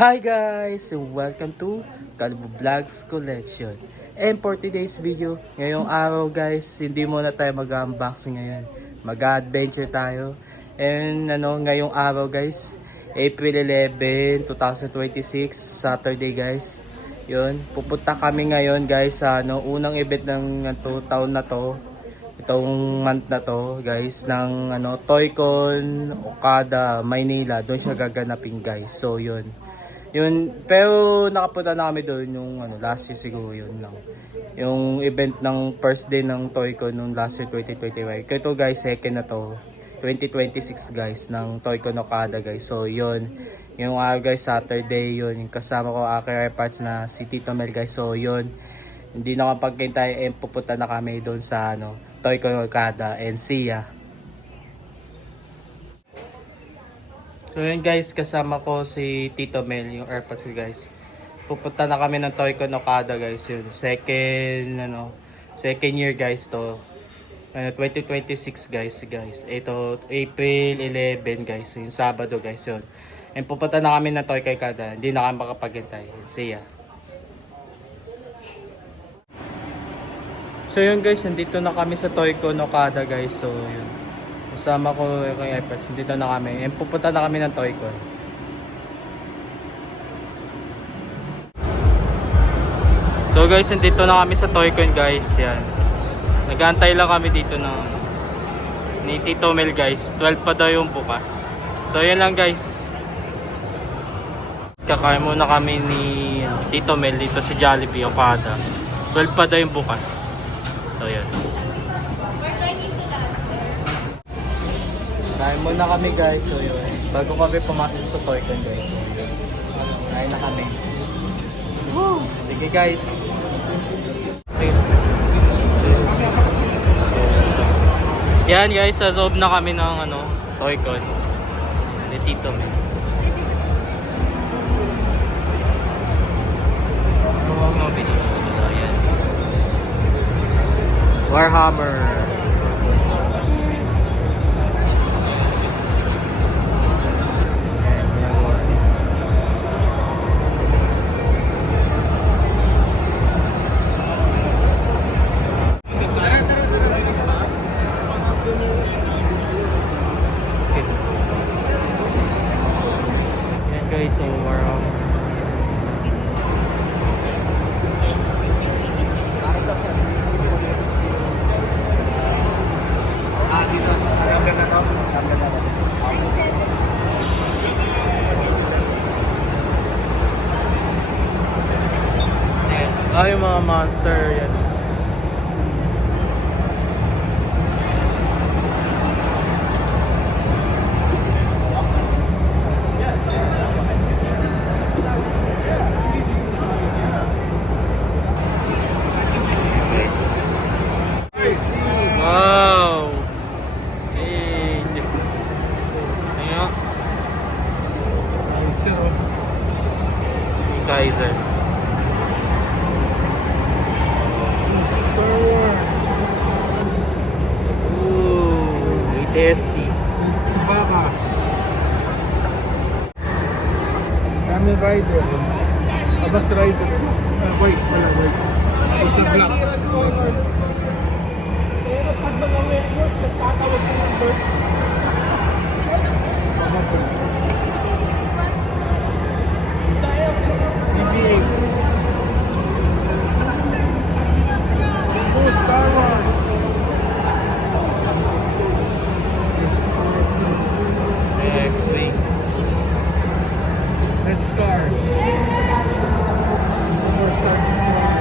Hi guys! Welcome to Kalbo Vlogs Collection. And for today's video, ngayong araw guys, hindi muna tayo mag-unboxing ngayon. Mag-adventure tayo. And ngayong araw guys, April 11, 2026, Saturday guys. Yun, pupunta kami ngayon guys sa unang event ng taon na to. Itong month na to guys ng Toycon Okada Maynila. Doon siya gaganapin guys. So yun, pero nakapunta na kami doon yung last year siguro yun lang. Yung event ng first day ng Toycon nung last year 2025. Ito guys, second na to. 2026 guys ng Toycon Okada guys. So yun, yung guys Saturday yun. Yung kasama ko Akira Parts na si Tito Mel guys. So yun, hindi na kapagkintay pupunta na kami doon sa Toycon Okada and siya. So yun guys, kasama ko si Tito Mel, yung AirPods ko guys. Pupunta na kami ng Toycon Okada guys. Yun, second year guys to. 2026 guys. Ito April 11 guys, yung Sabado guys yun. And pupunta na kami ng Toycon Okada. Hindi na kami makapaghintay. See ya. So yun guys, nandito na kami sa Toycon Okada guys. So yun, kasama ko kay AirPods, dito na kami. And pupunta na kami ng Toycon. So guys, nandito na kami sa Toycon guys. Yan, nag-aantay lang kami dito ni Tito Mel guys. 12 pa daw yung bukas. So yan lang guys, kakain muna kami ni Tito Mel dito sa Jollibee Okada. 12 pa daw yung bukas. So yan, kain muna kami guys. So yun, bago kami pumasok sa Toycon guys. So yun, kain na kami. Woo! Sige guys. Yan guys, sa loob na kami ng Toycon ni Tito Mel. Yan, Warhammer. Guys, so Warhammer. Dito, sa rambler na to. Rambler na to. Yung mga monster yan. Wow! Hey! Ayan. Kaiser. Star Wars. Ooh, ATST. It's Chewbacca. Kamen Rider. Abbas Riders. Wait. It's a black. Pero pag mga werewolves, nagtatawag ko ng bird. BB-8. Oh, Star Wars. X-Wing. Red Star. Some more Sun Star.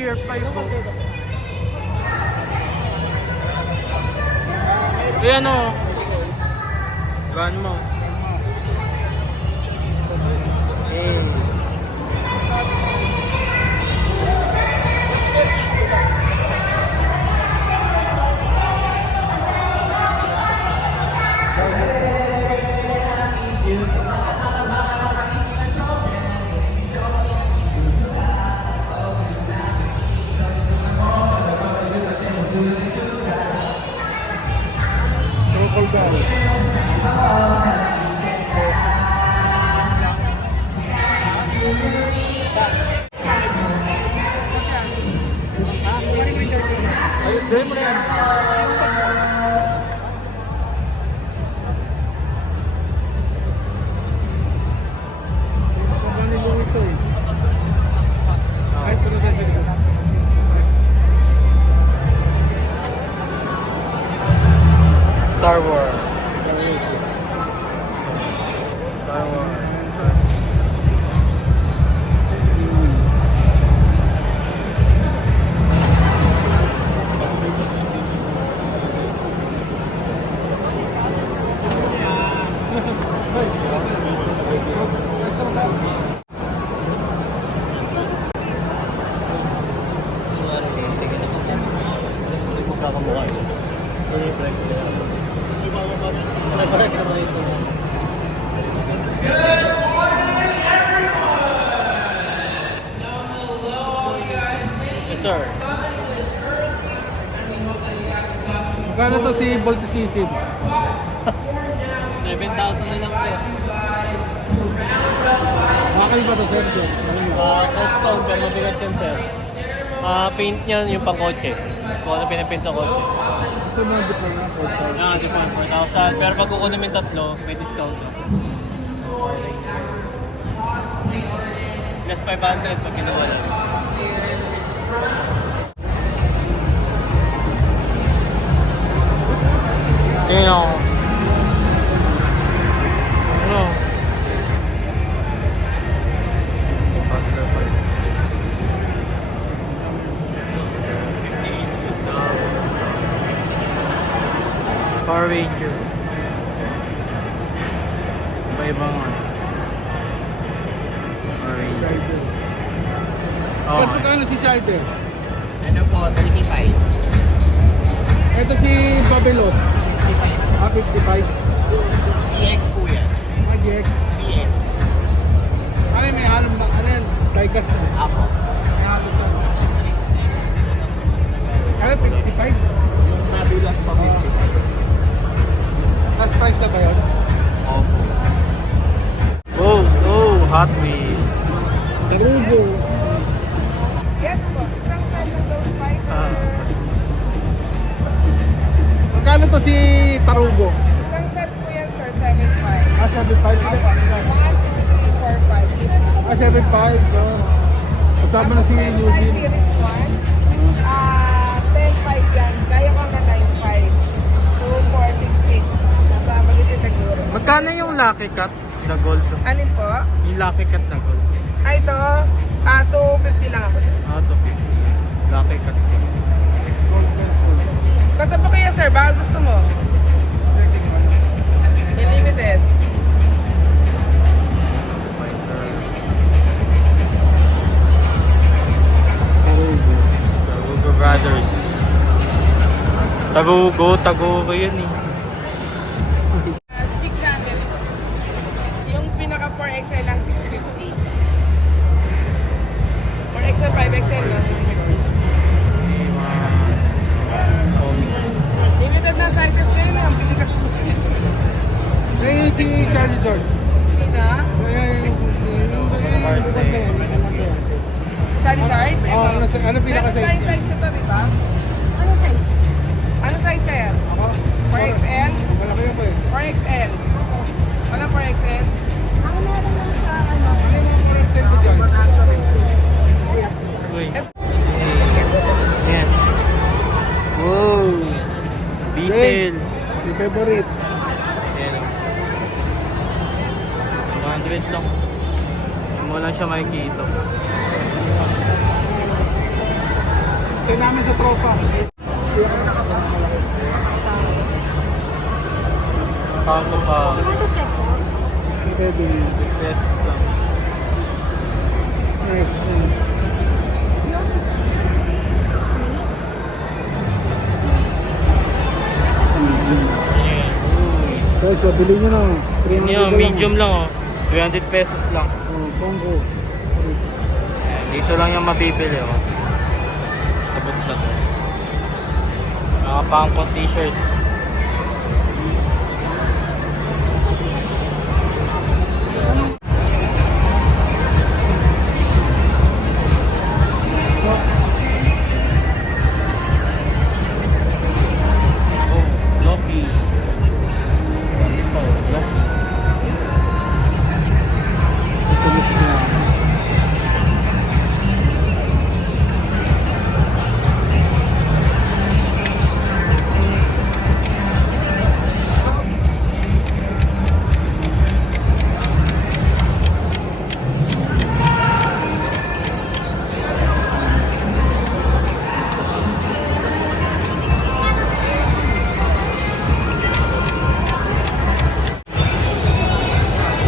Gear 5 po. Ayan o. Gan mo. Triple down. Ayun, dahil mo na yan. Pagbanilong ito eh. Ay, pero dito. Star Wars. Star Wars. Yes, sir. Magkano to si Bolt Sisid? 7,000 na lang po. Bakit ba to, Sergio? Custom, pero mabigat yan, sir. Paint niyan yung pang-kotse. Kung ano pinapaint sa kotse. Ito mga jeep na 4,000. Different 4,000. Pero pag kukunin mo yung tatlo, may discount. Plus 500 pag kinuha lang. Tingnan ako. Ano? Power Ranger. Iba-ibang ano. Power Ranger. Shider. Oh. Ito kano si Shider? Ano po, 35. Ito si Babelos. 55. 55. EX po yan. Magic. EX. Ano yung may halong na? Ano yan? Diecast na. Ako. May halong na. Ano, 55? Yung nabilas pa 55. Last price na ba yun? Opo. Oh, oh, Hot Wheels. Tarugo. Yes po, isang set ng those five. Magkano to si Tarugo? Isang set po yan, sir, 7.5. 75. 1, 2, 3, 4, 5. 75. No? Kasama na si Tapos meron tayo Eugene. Series 1. 10.5 yan. Kaya ko hanggang 9.5. 2, 4, 6, 8. Nasa mag-isip siguro. Magkano yung Lucky Cat na gold? Alin po? Yung Lucky Cat na gold. Ay, ito. 250 lang ako. To 50. Lucky Cat. Kanta pa kaya, sir? Baka gusto mo? Unlimited. Tagugo Brothers. Tagugo yun eh. 600. Yung pinaka 4XL lang 650. 4XL, 5XL lang 650. Yung mga comics. Limited na sizes kayo na. Ang pili kasi. Eh, si Charlie George. Sina? Charizard? Oh, ano pinaka-size? Meron tayong size nito, di ba? Ano size? Ano size, sir? Ako? 4XL? Malaki yun ko eh. 4XL. Wala 4XL? Ano yung mga correct ko dyan? Uy. Ayan. Wow. Detail. Yung favorite. Ayan o. 100 lang. Hindi mo lang siya makikita. namin sa tropa. Pango pa. Ito check ko. Pwede. Pesos lang. Next. Ayan. So, bilhin nyo na. Yun yun, medium lang oh. 300 pesos lang. Oh, Congo. Ayan, dito lang yung mabibili oh. Sabot na to. Nakapangkot t-shirt. Oh, Loki. Ito, Loki. Tulis na.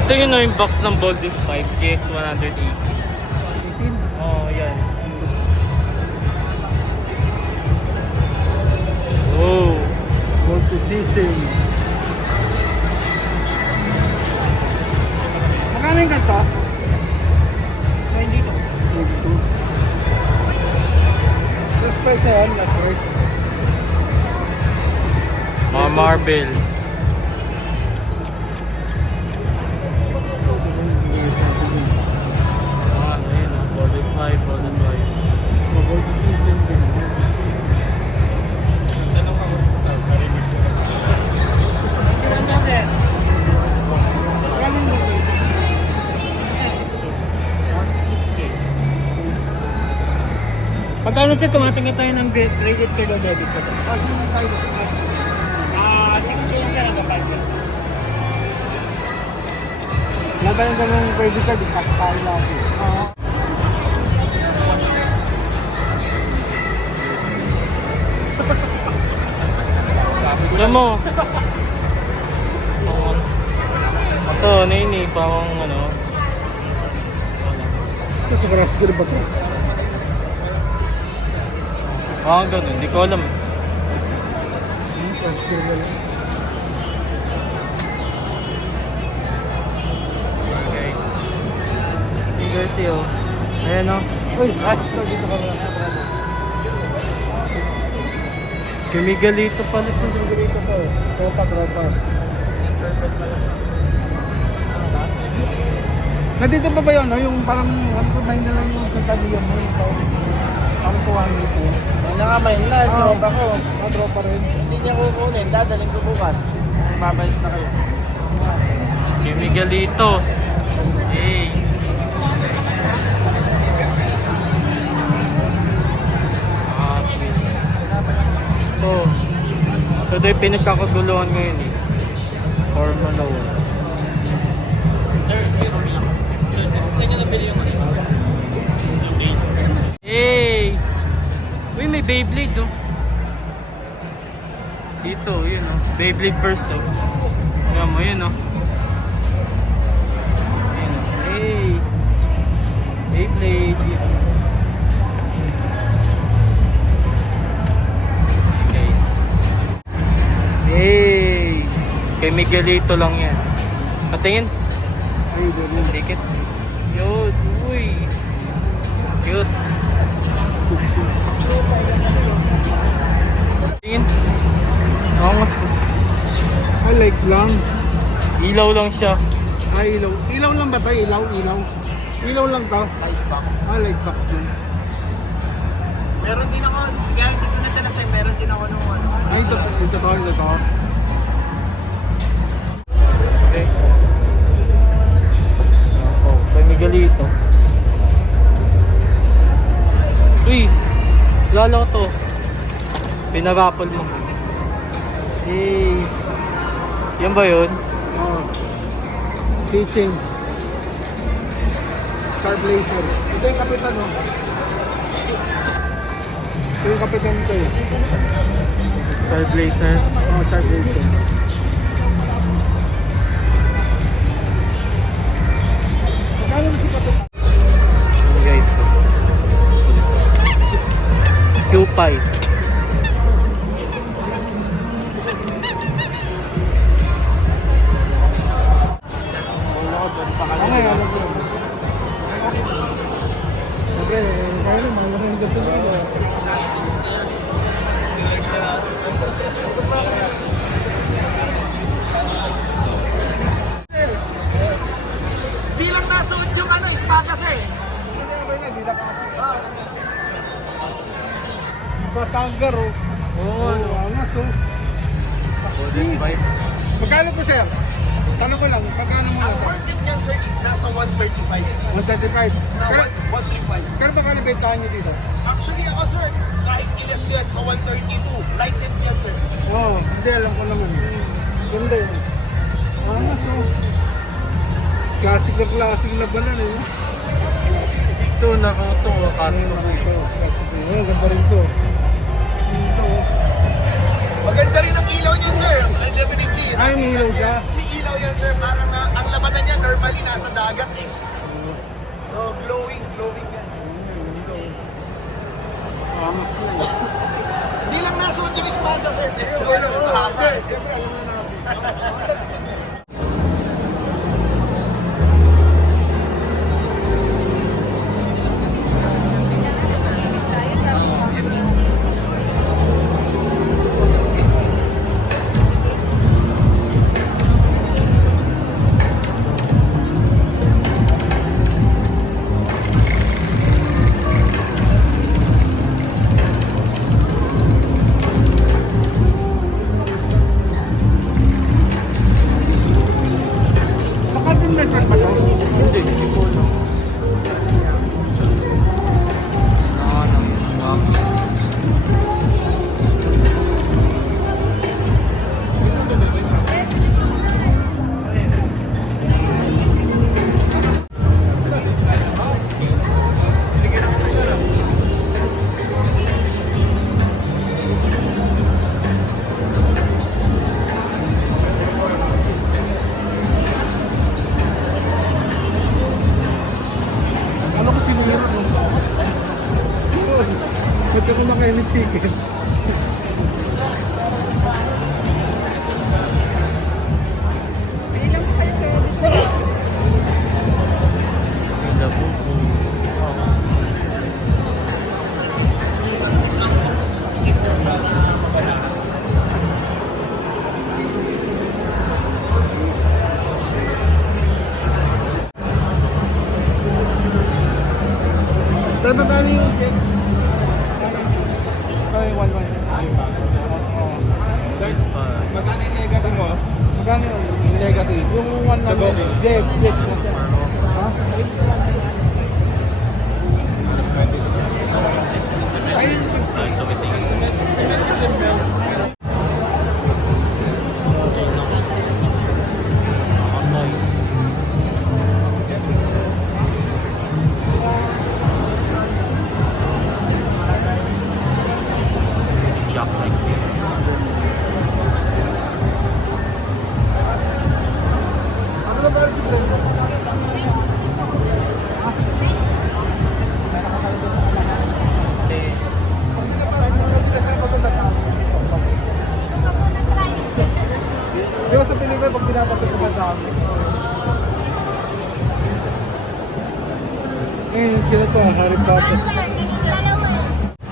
Ito yun yung box ng Boldus 5 GX180. 18. Oh, yan. Oh. Gold to season. Magkano yung ganito? Ay, dito. 22. Last price na yan, last price. Mga Marvel. Ah, ayun. Boldus 5, Boldus 5. Gold to season din. Tanong ako sa parinig ko. Ilan natin? Magkano yung ganito? 6K. Pagkano siya tumatingin tayo ng credit card o debit card? Ah, yung tayo. 6K lang siya nagkakal siya. Laban ka ng credit card, cash tayo lagi. Alam mo. Kaso ano yun eh, parang ano. Ito sa Karasgir ba ito? Ganun, hindi ko alam. Karasgir ba lang? Guys. Guys yun. Ayan o. Uy, dito ka lang. Kimigalito pala ito. Dito ko. Tropa. Nandito pa ba yun, no? Yung parang may na lang yung katabihan mo. Yung parang kuhaan dito. Nakamain na, tropa ko. Tropa rin. Hindi niya kukunin, dadaling ko bukas. Mabalis na kayo. Kimigalito. Hey. Oh. So ito yung pinagkakaguluhan ngayon eh. Formula 1. Sir, excuse me. Saan nyo nabili yung ano? Hey! Uy, may Beyblade oh. Dito, yun oh. Beyblade first oh. Ayan mo, yun oh. Ayun oh. Hey! Beyblade. Guys. Hey! Kay Miguelito lang yan. Patingin. Ay, doon. Ticket. Yun. Uy. Cute. Tingin. Angas. I like lang. Ilaw lang siya. Ay, ilaw. Ilaw lang ba tayo? Ilaw. Ilaw lang to. Ice box. I like box lang. Meron din ako, kahit ito na talasay, meron din ako nung ano. Ay, ito. Okay. Oh, kay Miguelito. Uy. Lalo to. Pinarapol mo. Hey. Yan ba yun? Oh. Kitchen. Star Blazer. Ito yung kapitan, no? Yung kapitan ko eh. Star Blazer. Oh, Star Blazer. Magkano si kapitan? Ayan guys. So. Q5. Ano yan? Siyempre, kaya naman, maraming gusto nila. Di lang nasuot yung ano, espada sir. Hindi ako yun, hindi na kasi. Batangar oh. Oh, angas oh. Golden White. Magkano po sir? Tanong ko lang, magkano mo Ang lang? market niyan sir is nasa 135. 135. Na Pero, 135. pero magkano bentahan nyo dito? Actually ako sir, kahit ilas yan sa 132. License yan sir. Oo, hindi alam ko naman. Ganda yun. Angas oh. Classic na classic na banan eh. Ito nakauto. Kaso. Ganda rin to. Maganda rin ang ilaw niyan sir. Definitely. Ay, may ilaw siya. May ilaw yan sir. Parang ang labanan niya normally nasa dagat eh. So glowing yan. Angas na eh. Di lang nasuot yung espada sir. Mahaba. Nakapin meters ba to? Hindi, hindi po lang. Ano yun? Wamis. Ano ko sinira no? Ito ko makain ng chicken. Ganda po. Pero magkano yung check? Ay, 1-1. Guys, pa. Magkano yung legacy mo? Magkano yung legacy? Yung 1-1. Check. Ha? Ay, Ay, tumitingin. Jack like this. ano na ba rin si Brenda? Di ba sa Pilipinas pag pinapasok ko sa amin? Eh, sino to? Harry Potter.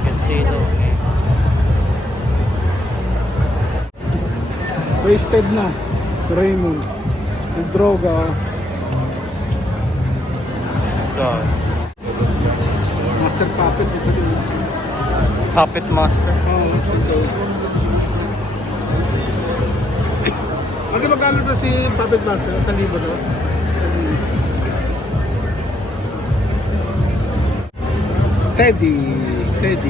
Cancelo. Wasted na. Raymond. Yung droga. God. Master Puppet. Ito din. Puppet Master. Oo. Hindi magkano to si Puppet Master? 1,000 to? Teddy. Ten.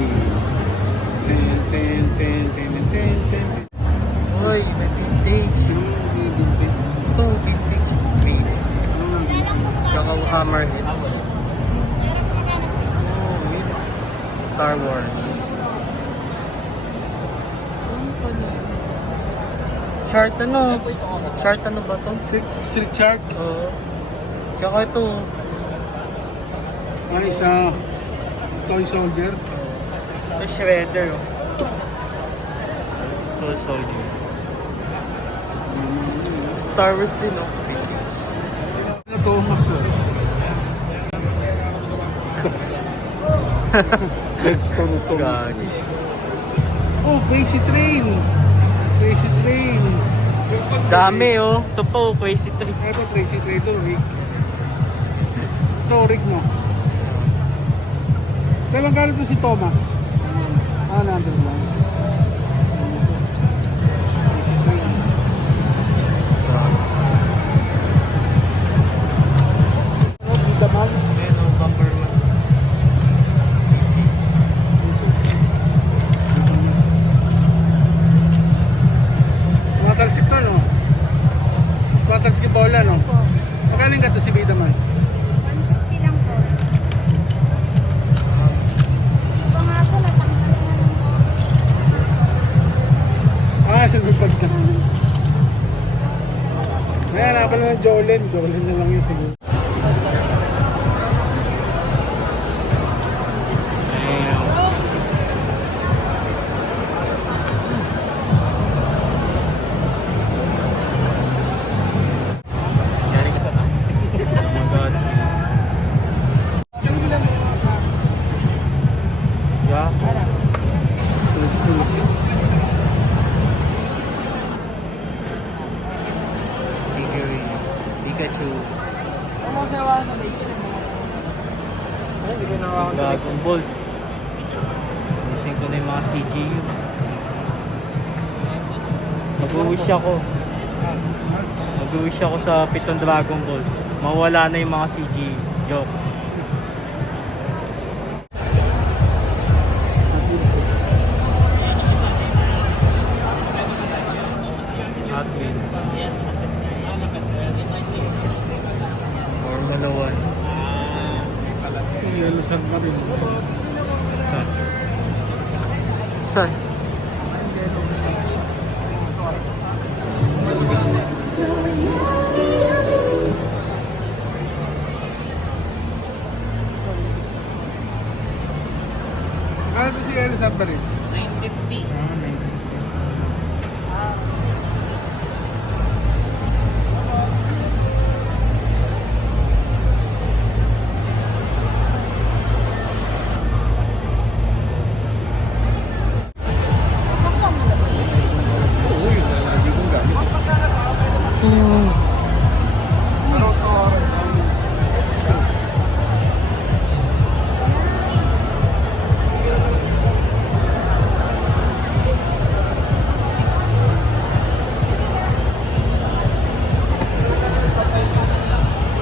Uy, may vintage. Ito, vintage. Green. Tsaka hammerhead. Star Wars. Short ano? Short ano ba to? Street shark. Oo. Tsaka ito. Ay, isa. Toy soldier. Ito shredder oh. Toy soldier. Star Wars din oh. Ano to? Redstone to. Gagi. Oh, Crazy Train. Crazy Train. Dami oh. Ito po, Crazy Tree. Ito, Crazy Train. Ito, rig. Ito, rig mo. Kailan galing to si Thomas? Nandun lang. Crazy Train. Oh, Budaman. Ayan oh, bumper one. Mga talsik to, no? Mga talsik yung bola, no? Magkano yung gato si Bidaman? 150 lang po. Ito nga po, natanggal na lang po. Sinupad na. May hanapan na ng Jolene. Jolene na lang yun siguro. Galing ka sa na. Oh my God. Yeah. Figurine. Pikachu. Dragon Balls. Missing ko na yung mga CGU. Mag-wish ako. Mag-wish ako sa 7 Dragon Balls. Mawala na yung mga CGU. Joke. Hot Wheels. Formula 1. Yellow Sun na rin. Saan? Ano to si Yellow Sun pa rin? 950.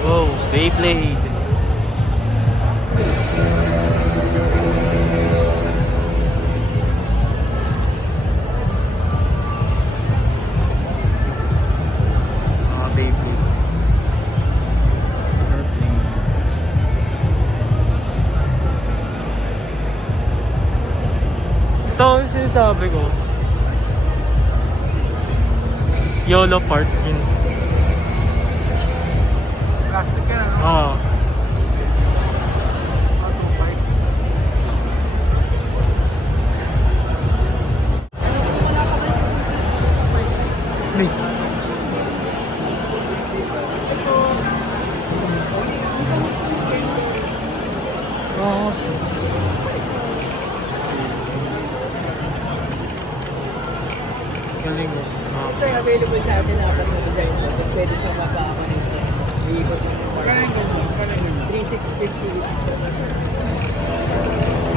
Wow, Beyblade. Mga Beyblade. Airplane. Ito yung sinasabi ko. YOLO Park yun. Plastic yan, ano? Oo. May. Oh, galing mo. Sir, available sa atin apat na design mo. Tapos pwede siya maka-connect. Iikot yung Magkano yung ganyan? Magkano yung ganyan? 3650.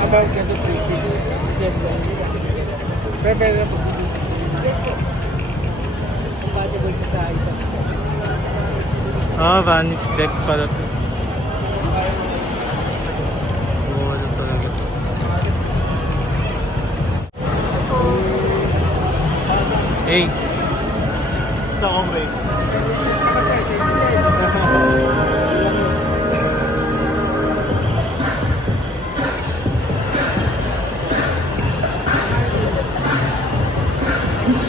About ganito 36. Yes, po. Pwede na po. Yes, po. Compatible siya sa isang. Ah, vanity deck pala to. Oo, ano talaga. Hey, Gusto akong break.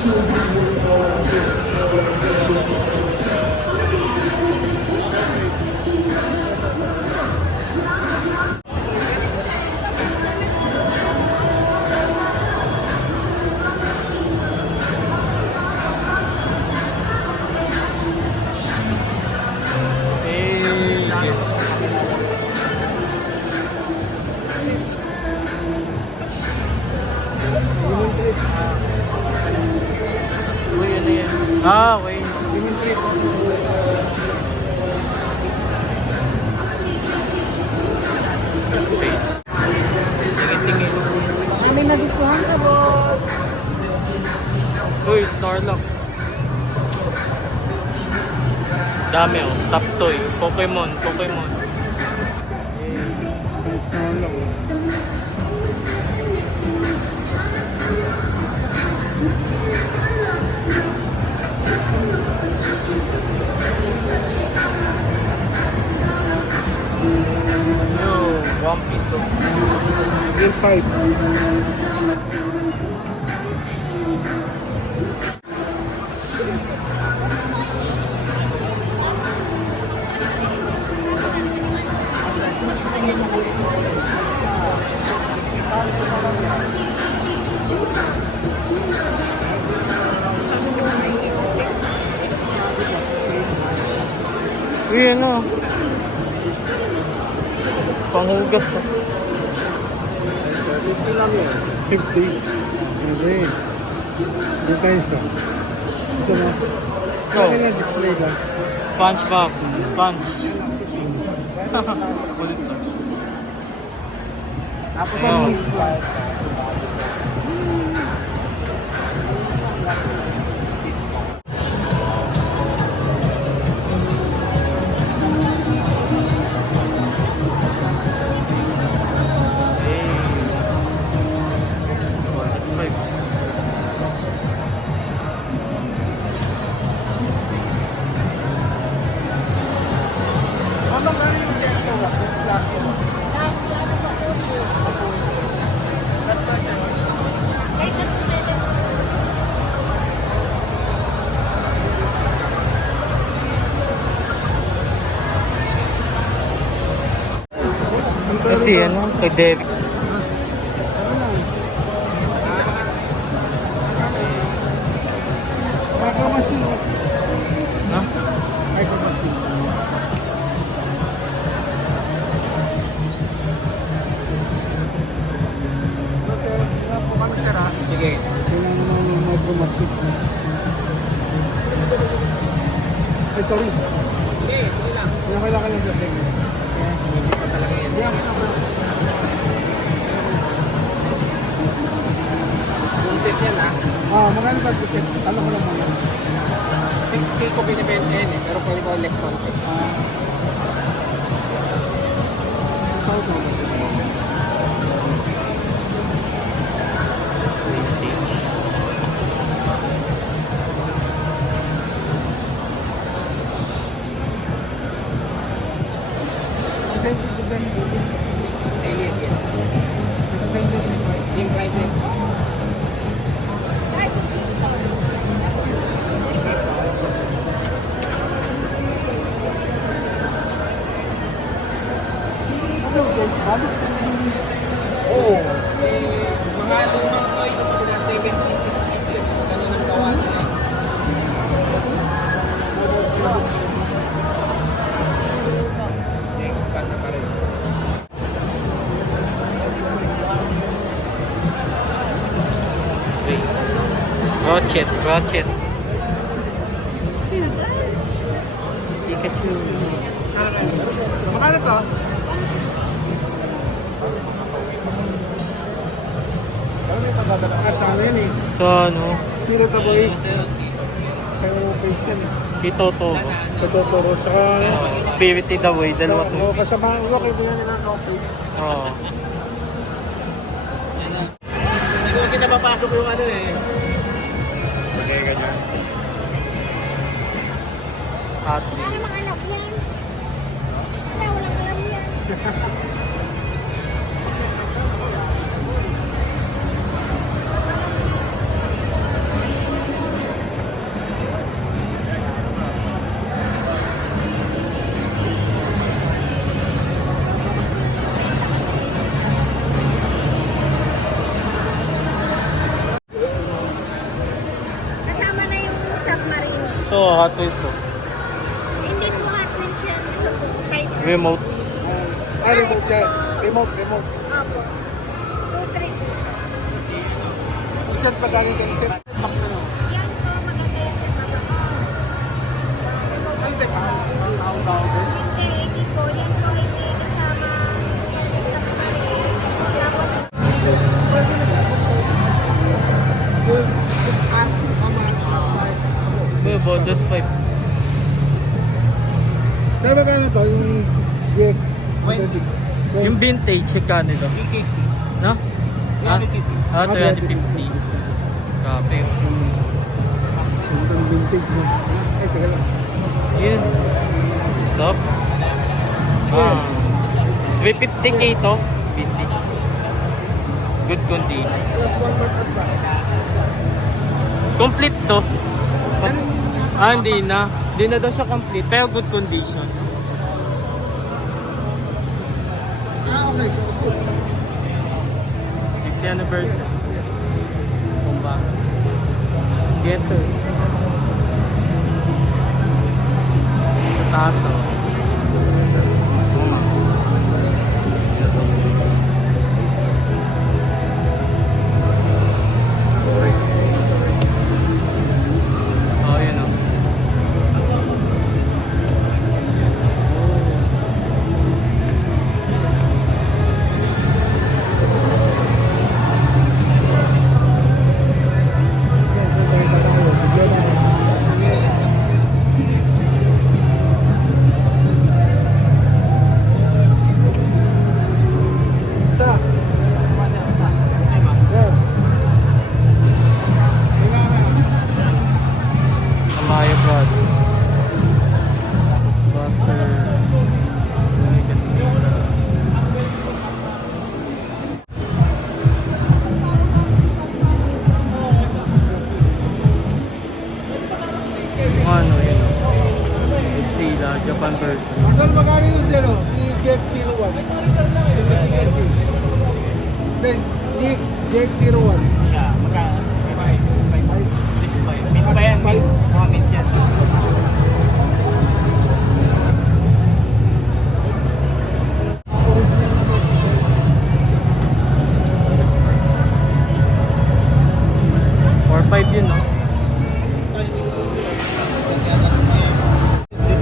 Thank you. Ah, okay. Limit trip. May nagustuhan ka, boss. Uy, Snorlax. Dami oh, stop toy. Pokemon. Yo, One Piece oh. Game 5. Uy, ano? Panghugas oh. 50. Hindi. Hindi tayo isa. Isa na. Oh. Kaya display lang. SpongeBob. Sponge. Kulit to. Tapos Oh. ang display. Hey. Oh, that's five. Ano ka rin yung center? Last one. Kahit sa 27. Kasi ano, kay Derek. Kakamasin. Ha? Ay, kamasin. Sige. Kailangan naman yung micromastic. Ay, sorry. Hindi, sige lang. Kailangan yung lasing. Hindi pa talaga yan. Yung set yan ha. Magkano ba ito? Ano ko lang muna? 6K ko binibenta yan eh. Pero pwede ko less konti. Alien yan. Yung price yan. Oo. Mga lumang toys na 70s, 60s yun. Ganun ang gawa nila. I-expand na pa rin. Rochet. Pikachu. Magkano to? Kasama yun eh. So ano, Spirit of Boy. Kaya face yan eh. Kitoto. Totoro. Saka... Spirited Away, dalawa to. Kasama ko kayo yan nila no face. Oo. Hindi ko kinapapasok yung ano eh. Okay, ganyan. At Wala namang anak yan. Walang alam yan. Kasama na yung submarine. ito, Hot Wheels oh. Hindi po Hot Wheels yan. Ito po. Kahit Remote. Ay, remote siya. Remote. Opo. 2-3 po. Isang pagkano ito? Isang box ano? Yan po, maganda yan sa mga. Hindi, hindi po. Yan po hindi kasama yan sa kamarin. Tapos, May bonus 5. Pero magkano to? Yung GX? 20. Yung vintage, kano ito? 350. No? Ah, 350. ah 350. Kape. Yung vintage mo. Ay, teka lang. Yun. So? Ah. 350k to. Vintage. Good condition. Plus 1 month advance. Complete to. Ano Ah, hindi na. Hindi na daw siya complete. Pero good condition. okay. So, good. 50th anniversary. Kumba. Getters. Sa taas oh. Oh, yun oh. Amaya Prod. Buster. I can see. Yung ano yun. Godzilla, Japan version. Idol, magkano yung zero? Yung GX01. Then, GX01. Mint pa yan, mint. Mga mint yan. Or 5 yun, no?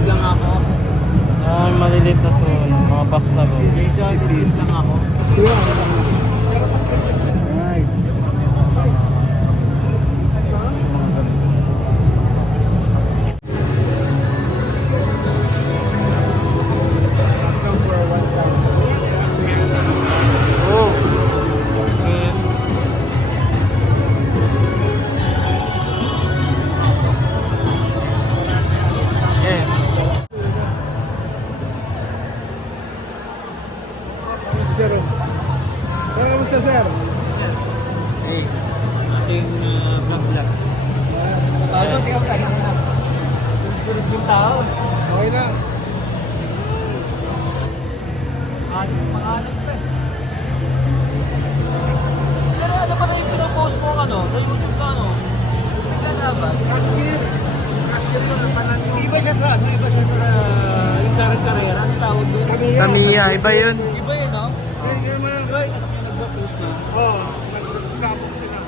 lang ako. Ah, malilit na so, mga box na ko. Lang ako. Right. Oh! Ayan. Ayan. Zero. Pero kamusta, sir? Hey, ating vlog. Paano di ako kayo na? Sunod yung tao. Okay na. Pangalan pa. Pero ano pa na yung pinapost mo ano? Sa YouTube ka ano? Bigla na ba? Iba siya sa ano? Iba siya sa yung karera. Ano tawag doon? Tamiya, iba yun. Iba yun no? Kaya mo lang. Right. Nag-post na. Oo. Nag-stop sila.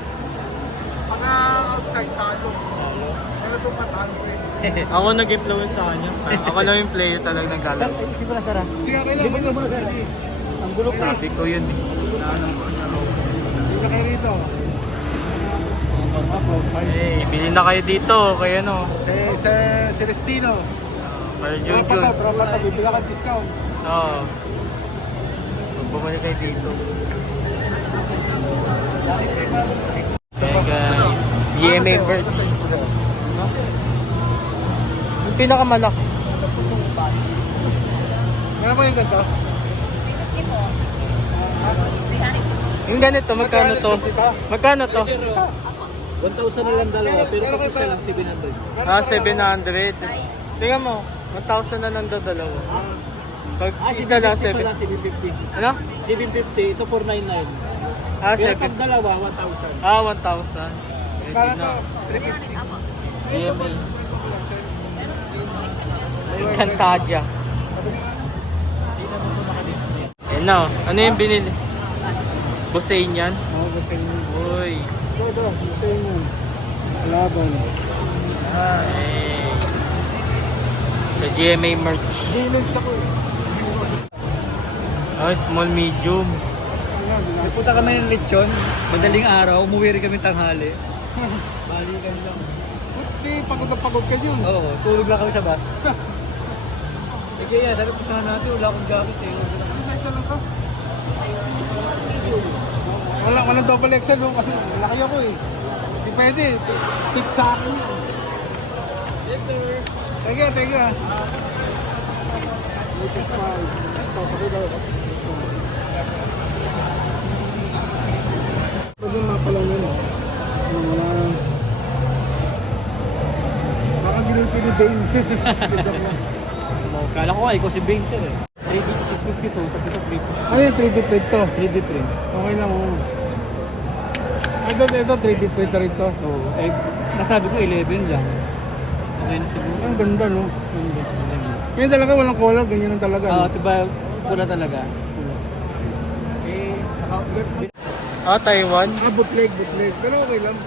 Mga outside tayo. Pero itong matalo eh. Ako nag-influence sa kanya. Ako na yung player talaga naglalaro. Hindi ko na Sara. Sige, kailan mo na sir. Ang gulo pa. Sabi ko yun eh. Hindi na kayo rito. Hey, bili na kayo dito. Kaya no. Sa Celestino. Para Tropa Jujun. to, bibila ka discount. Oo. Bumalik kayo dito. Hey guys. BMA Birds. Yung pinakamalaki. Ano ba yung ganito? Yung ganito, magkano to? Magkano to? 1,000 na lang dalawa, pero kapag isa lang 700. Ah, 700. Tingnan mo, 1,000 na lang daw dalawa. Pag isa lang 7. 750. Ano? 750, ito 499. Ah, Pero 7. pag dalawa, 1,000. Ah, 1,000. Pwede Parang na. 350. BMA. Encantadia. Ayan na, oh. Ano yung binili? Busain yan? Oo, gusto nyo. Uy. Ito, gusto nyo. Laban. Hey. Sa GMA merch. Dilig ako eh. Small, medium. Nagpunta kami ng lechon, madaling araw, umuwi rin kami tanghali. Balikan lang. Hindi, pagod na pagod ka dyan. Oo, tulog lang kami sa bus. Eh kaya, sabi puntahan natin, wala akong gamit eh. Ano size lang ka? Walang double XL no? Kasi laki ako eh. Hindi pwede. Tip sa akin. Yes sir. Thank you. Latest pa. Ito, pagod ako. Pwede mapalaw yun eh. Wala. Baka ginuti ni Dane. Kala ko ikaw si Bing sir eh. 3D 652 kasi ito 3D. Ano yung 3D print to? 3D print. Okay lang oh. Ito 3D print na rin to. Oo. Eh, nasabi ko 11 lang. Okay na siguro. Ang ganda no? Ganyan talaga, walang color, ganyan lang talaga. Ah, no? diba pula talaga? Taiwan. Bootleg. Pero okay lang.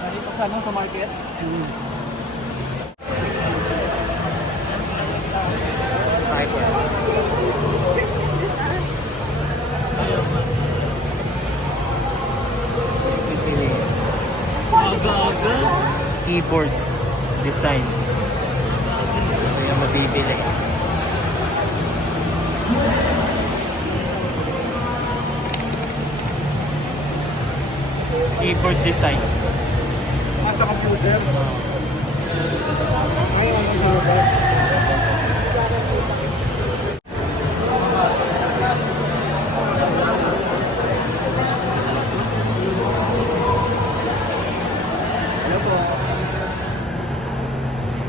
Nandito sa market? Keyboard design. Ito yung mabibili. Keyboard design. Sa computer.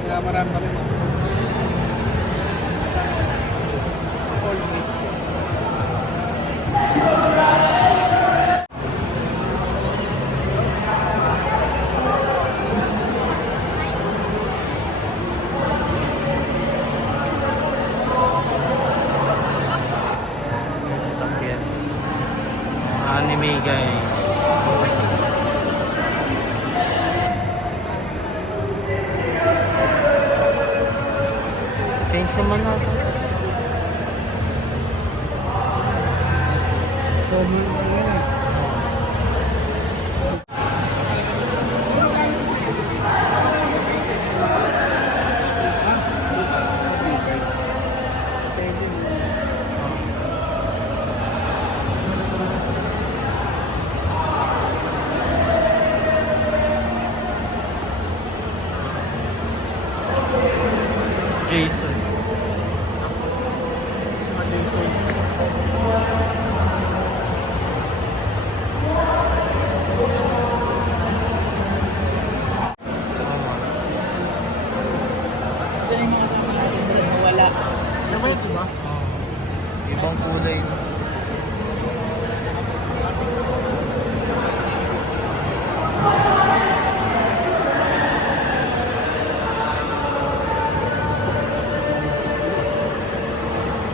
Kaya marami kami mas. Sakyan. Anime guys. Thanks naman natin. So, Jason. Wala. Yan ba yun, diba? Ibang kulay.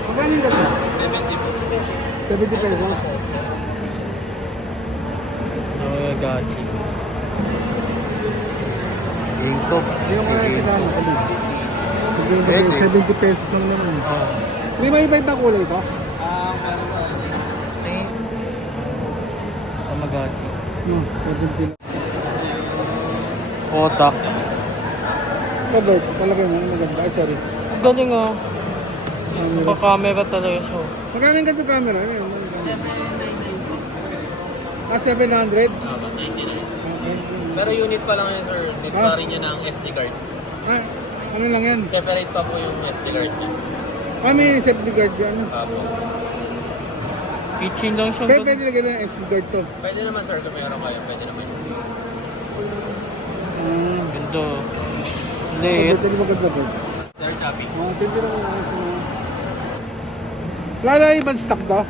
Magkano yung ganda? 70 pesos. Gachi. Ito. Hindi mo kaya kailangan. Pwede. 70 pesos lang naman. May iba na kulay ito? Tamagotchi. 70 lang. Kotak. Robert, talaga mo, maganda. Ay, sorry. Ang galing ah. Naka-camera talaga siya. Magkano yung ganito camera? Ano yun? 700? Pero unit pa lang yan sir. Need Ah. pa rin niya ng SD card. Ah, ano lang yan? Separate pa po yung SD card niya. May safety guard yan. Papo. Kitchen lang siya. Pwede lagyan ng safety guard to. Pwede naman sir kung mayroon kayo. Pwede naman. Ganda. Liit. Pwede maganda ba? Sir, copy. Pwede lang yung wala na ibang stock to?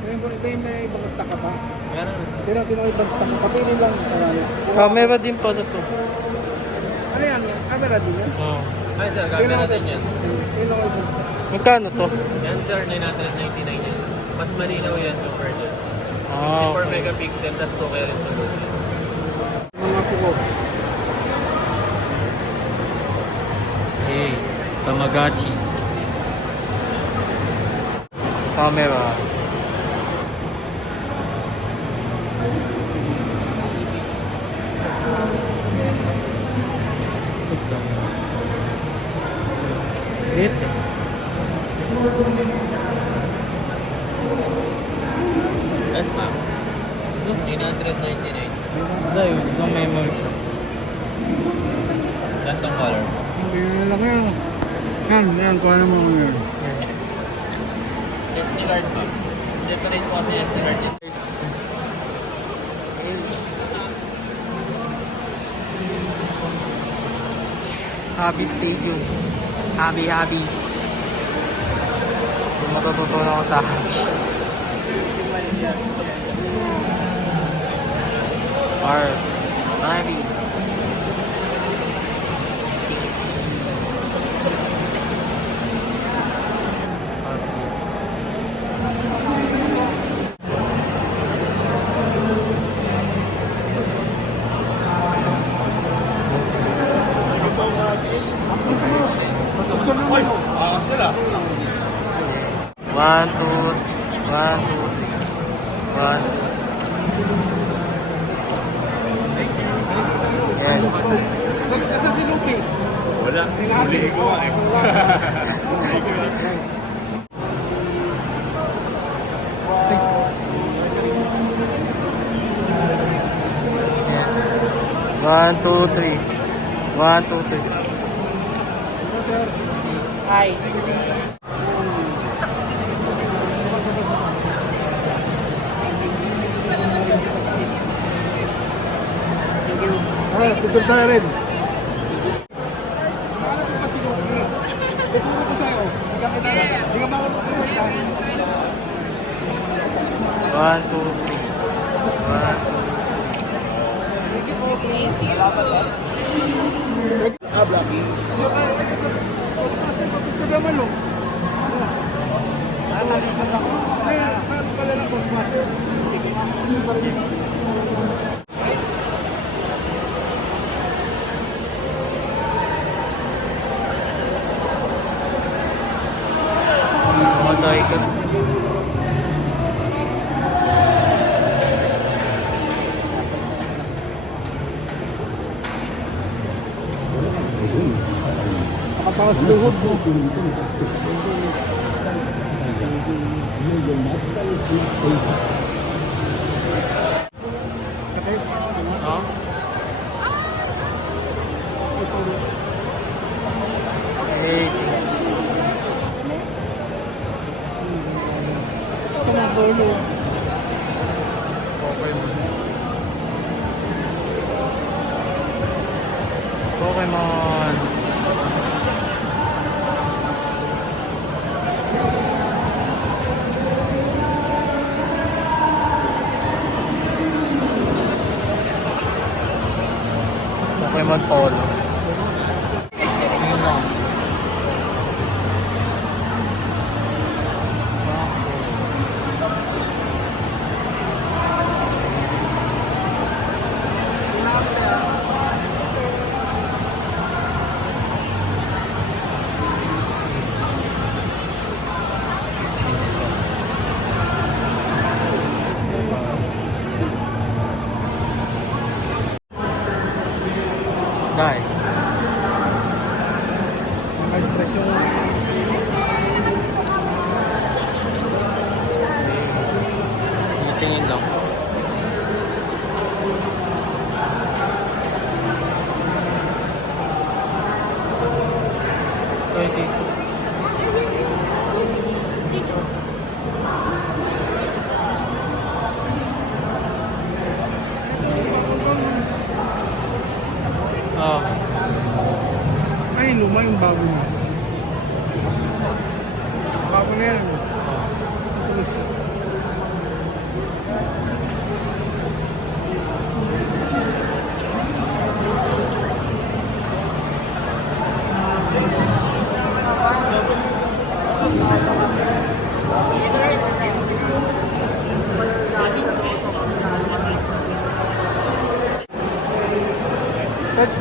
May ibang stock ka pa? Meron. Tinong ibang stock. Papili lang. Camera din pala to. Ano yan? Camera din yan? Oh. Ay sir, camera din yan. Tinong ibang stock. Magkano to? Yan sir, 999 yan. Mas malinaw yan compared to. 64 Okay. megapixel, tas 2K resolution. Mga puko. Tamagotchi. Camera. Ito. Ito. 999. Ito yung memory shop. Gantong color. Hindi lang yan. Yan, kuha naman mo yan. SD card pa. Separate po kasi SD card. Hobby Stadium. Hobby. Yung matututunan ako sa hobby. Hobby. One, two, three. One. Yan. Nasa sinupi. Wala. Huli ko eh. One, two, three. One, two, three. Hi. Ah, picture tayo rin. Ituro ko sa'yo. Hindi ka makapagpupunta. One, two, three. One, two, Ah, Blackies. Picture naman lo. Natalikan ako. Ay, pala na boss master. Mga diecast. Nakatawas luhod mo. Oh? Hey. Ito mga bolo. Pokemon. Pokemon Polo. Dai. May stress yung Tingin lang. Pwede. Oh. ay luma yung bago niya. Bago na yan.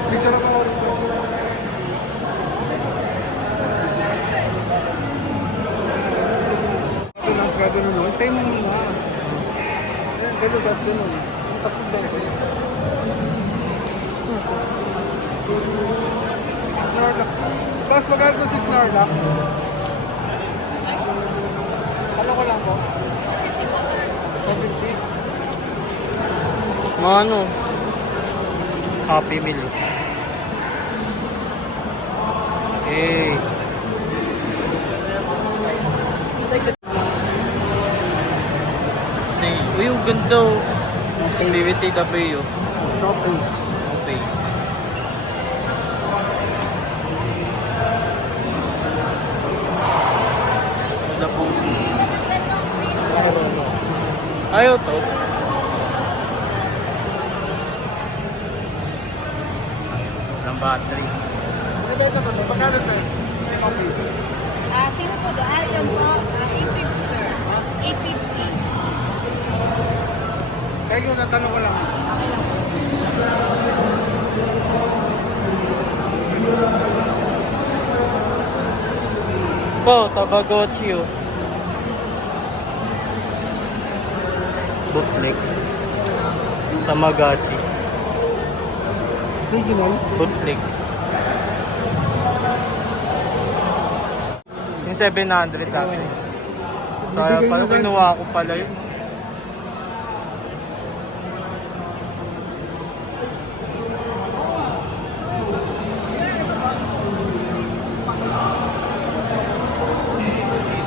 Dito na ako. Ganun, tapos ganun. Yung tapos beses. Snorlax. Tapos magkano to si Snorlax? Ano ko lang po? 450. Mga ano? Happy Meal. Okay. Uy, ang ganda oh. Spirit TW. Toppings. Face. Wala po. Ayaw to. Ng battery. Nabenta ko to. Magkano to? Toppings. Sino po doon? Yan po. 850 sir. 850. Kaya yung natanong ko lang. Po, Tamagotchi oh. Bootleg. Tamagotchi. Original? Bootleg. Yung 700 dati. Sayang pala, kinuha ko pala yun.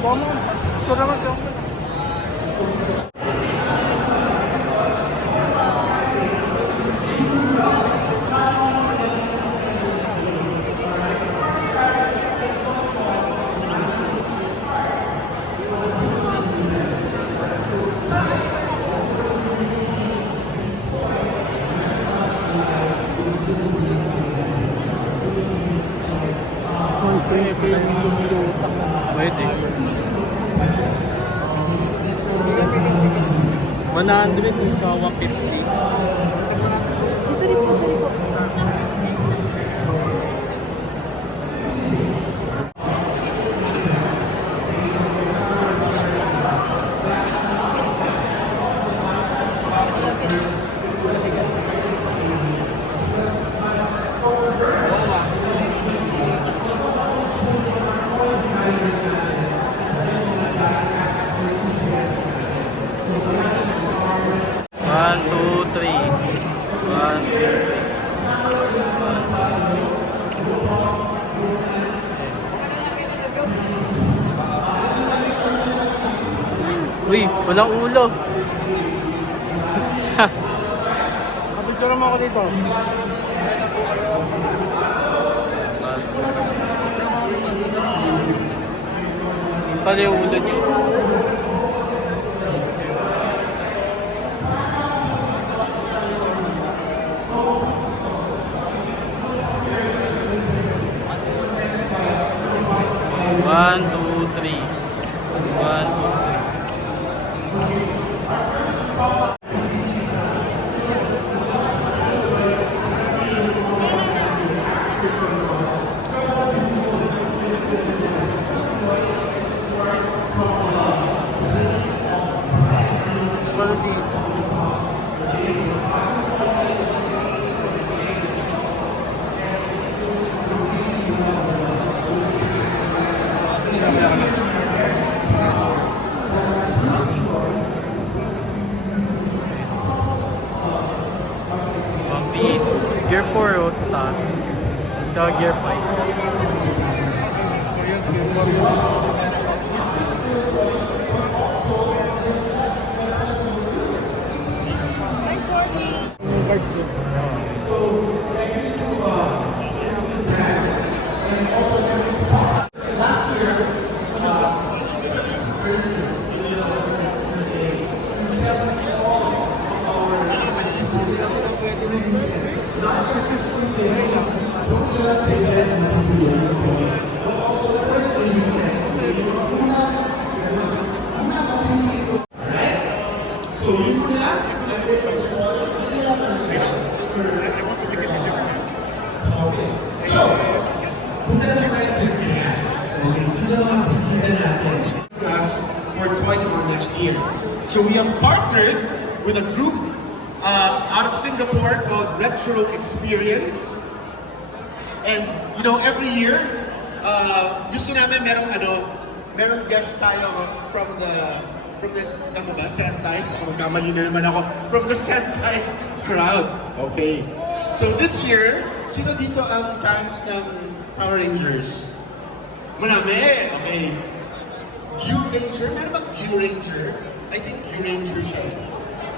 Common. Ito naman ito. Sunscreen. Ito yung lumulutak na. Pwede. 100 yung sa 150. Sorry po, sorry po. One, two, three. One, two, three. Uy, walang ulo. Kapicture mo ako dito. Pala yung ulo niya. One, two, three. One, two, three. Pala dito. One Piece. Gear 4 oh, sa taas. Tsaka Gear 5. Yung card ko. Us for ToyCon next year. So we have partnered with a group out of Singapore called Retro Experience. And you know, every year, gusto namin merong guest tayo from this, ano ba, Sentai? Magkamali na naman ako. From the Sentai crowd. Okay. So this year, sino dito ang fans ng Power Rangers? Marami. Okay. Q-Ranger? Meron bang Q-Ranger? I think Q-Ranger siya.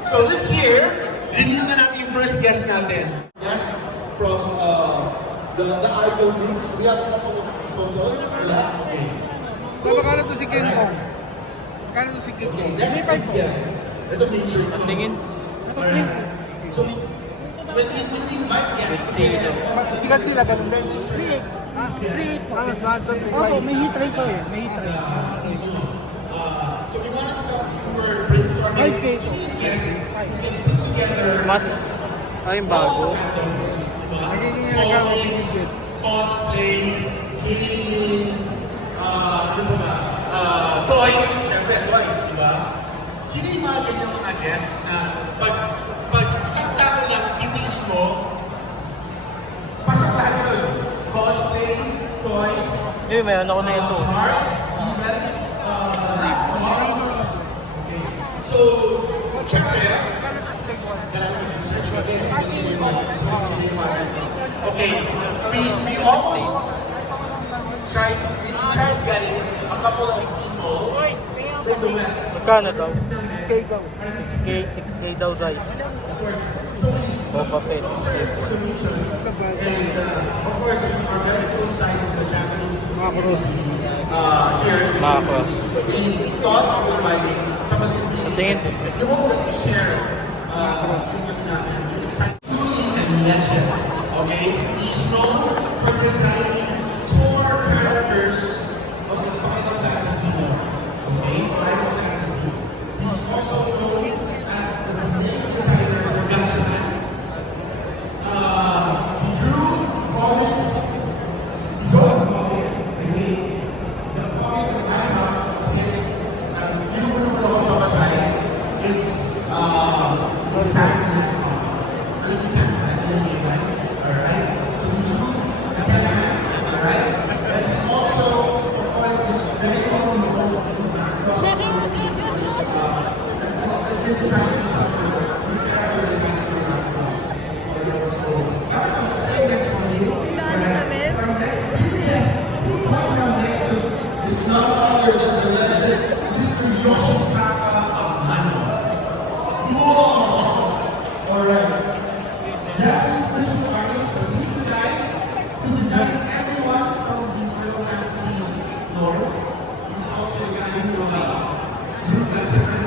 So this year, rinhin na natin yung first guest natin. Yes, from the idol groups. We have a couple of photos. Wala? Okay. Magkano to si Ken Kong? Magkano to si Ken Okay, Kong? next guest. Ito major na. Tingin. Alright. So, when we invite guests, Sikat nila, ganun din. Mas mahal to. Opo, may hit rate to eh. May hit rate. so we wanted to come, we were brainstorming Okay. guests who can put together Mas, ay, bago. fandoms. Nagiging yung nagawa ko yung hit. Cosplay, gaming, ano ba ba? Toys, syempre toys, di ba? Sino yung mga ganyan mga guests na pag isang tao lang pipili mo, pasok tayo. Cosplay, toys, Eh, mayroon ako na ito. arts, even, models. So, syempre, kailangan mag-research kami. Okay, we almost tried getting a couple of people from the West. Magkano daw? 6K daw. 6K daw guys. Boba Fett. And of course, our very close ties to the Japanese community here. Makakos. We thought of inviting somebody really Tingin. and we hope that you share the excitement and legend. Okay, he's known for designing core characters of the Final Fantasy lore. Okay, Final Fantasy. He's also known as the main designer for Gatchaman. He drew comics. He wrote comics. The comic that I have of his, you will know Babasai, is Sandman. Ano yung Sandman? Right? Alright? So he drew Sandman. Alright? And he also, of course, is very well known in Macross. This design the character designs for Macross. So, right next to me, from next biggest point from Nexus is none other than the legend, Mr. Yoshikata Amano. Whoa! Alright. Japanese visual artist, the recent guy who designed everyone from the Final Fantasy lore. He's also the guy who drew Gatchaman.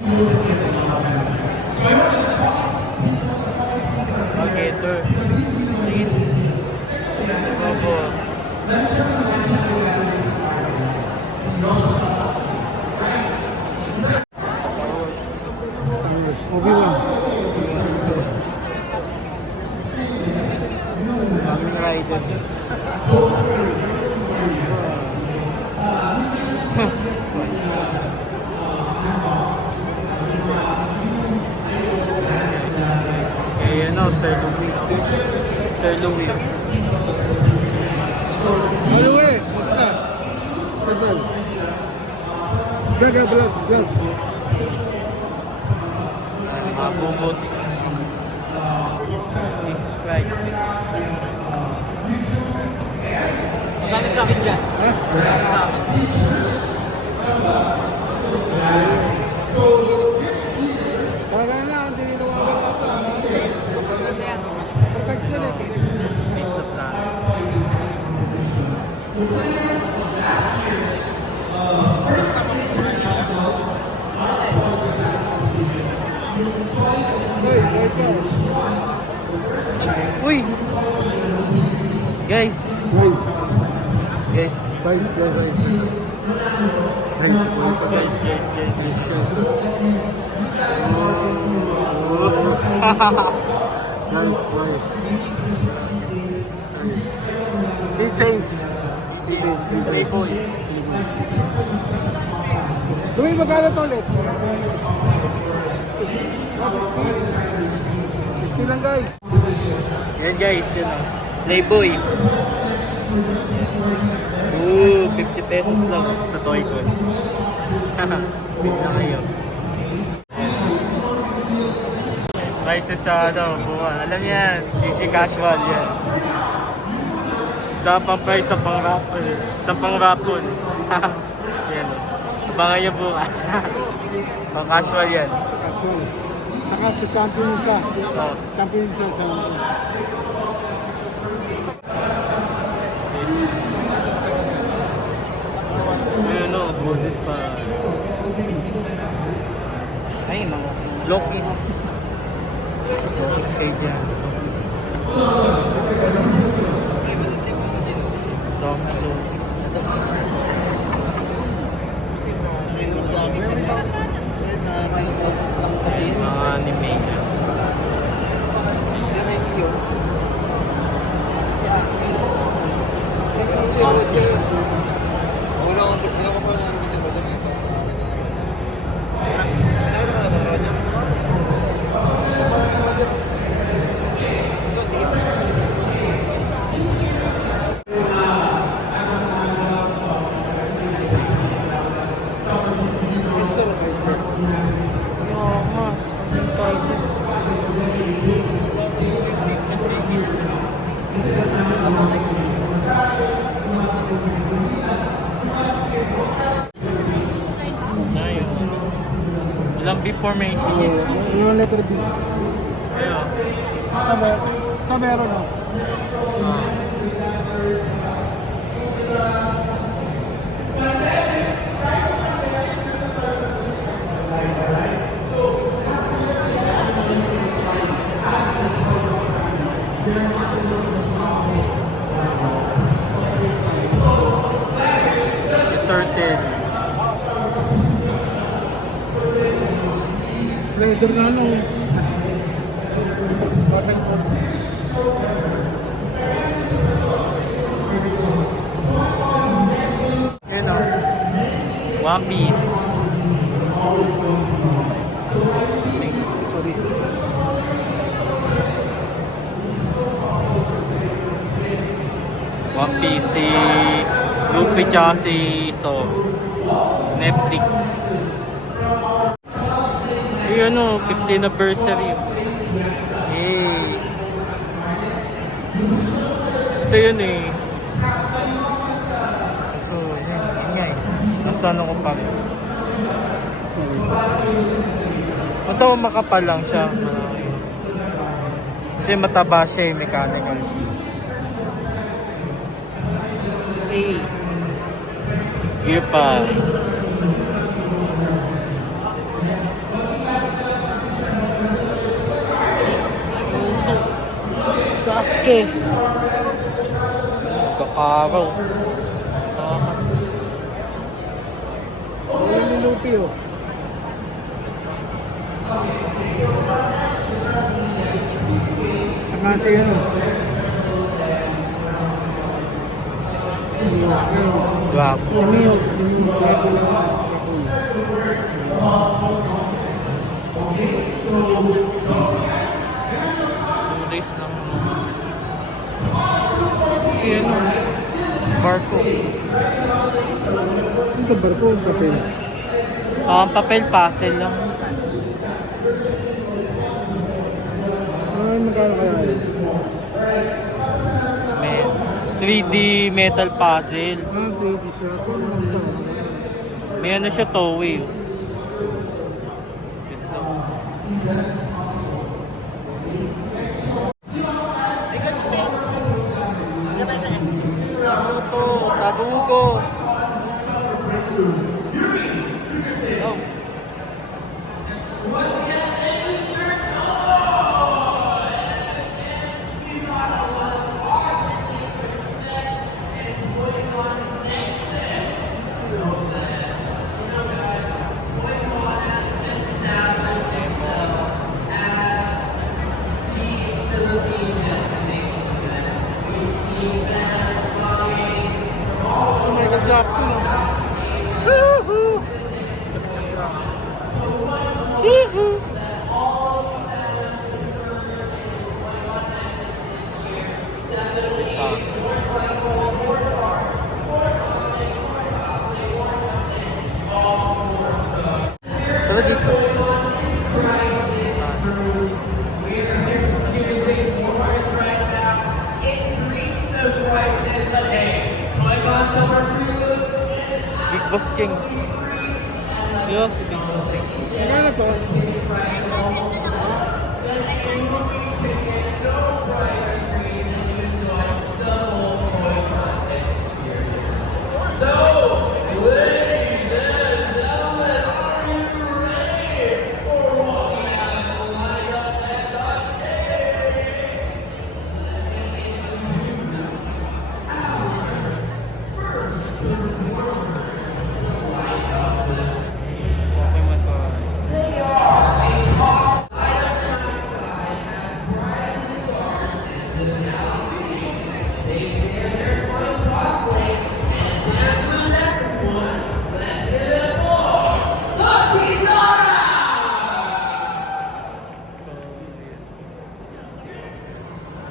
He knows that he has a lot of fans. So I hope that the comic people, the comics people, Okay, ito. Tingin. Bobo. Obi-Wan. Kaming rider. Ayan o, Sir Louis. Sir Louis. Anyway, basta. Tagal. Vlog. Mga bubot. Jesus Christ. Magkano sa akin dyan? Ha? Magkano sa akin? Para na, hindi nilawagan ako. Protection eh. It's a plan. Uy! Guys! Guys! Guys, He changed. Playboy. Gawin magkano to ulit? 50 lang guys. Yan guys, yun o. Playboy. Ooh, 50 pesos lang sa toy ko. Bili na kayo. Prices sa ano, buwan. Alam yan, CG Casual yan. Sa pang price, sa pang rapon. Sa pang rapon. Yan o. Abangan nyo bukas. Pang casual yan. Kaso, saka sa champion isa. Oh. Champion isa sa... Ayun o, boses pa. Ay, mga Lokis. Lokis kayo dyan. Lokis. Mga anime na. Mas, walang before may sige. Yung letter B. Ayun. Meron no? Turtle. Slider na ano. Battle Port. Ayun o. One Piece. Sorry. One Piece si Luffy tsaka si So Netflix. Ayun o, 50th anniversary. Hey. Ito yun eh. So, yun nga eh. Nasa ano ko pa rin. Ito makapal lang siya. Kasi mataba siya eh, mechanical. Hey. Gear 5. Sasuke. Kakaraw. Wala ni Luffy oh. Saka si ano. Grabe. Si Mio. Si Mio. 2 days lang. Ayan o. Barco. Ito barko, papel. Papel puzzle lang. Ay, magkano kaya yun? May 3D metal puzzle. 3D siya. May ano siya, Toei. Tabugo. Oh. Ching. Yo, si Biggest Ching. Magkano to?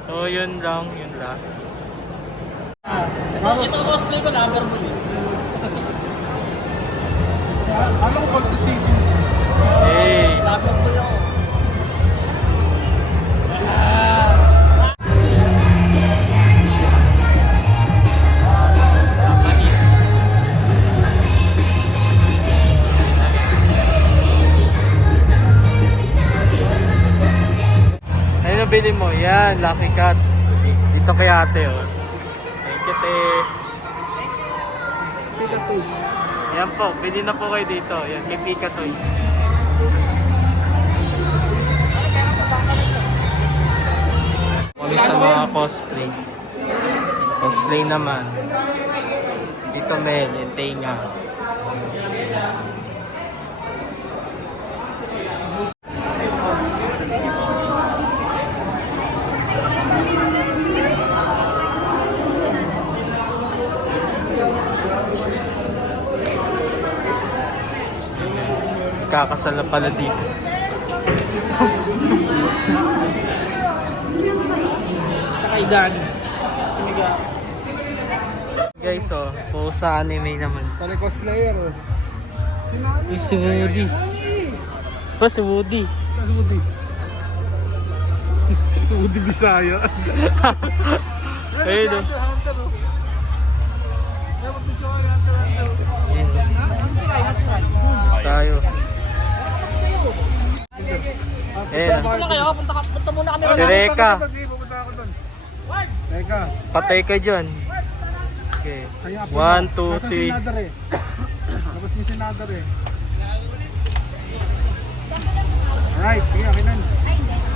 So yun lang, yung last. Ito cosplay ko, lover mo yun. Anong call to season? Hey! Lover mo yun. Ayun na bili mo. Yan, Lucky Cat. Dito kay ate, oh. Thank you, te. Pika to. Yan po, bili na po kayo dito. Yan, kay Pika Toys. Kami sa mga cosplay. Cosplay naman. Dito Mel, yung Tenga. Kakasal na pala dito. Kay Gagi. Sumiga. Guys, oh, po sa anime naman. Pare cosplayer oh. Yung si Woody. Pa si Woody. Saan Woody? Woody Bisaya. Ayun, oh. Hunter oh. Kaya mag-picture ka ni Hunter. Ayun. Tayo. Ayan. Punta kayo, punta muna kami. Si Reka. Pupunta ako doon. Reka. Patay ka dyan. Okay. 1, 2, 3. Tapos may sinadar eh. Alright, sige, akin na.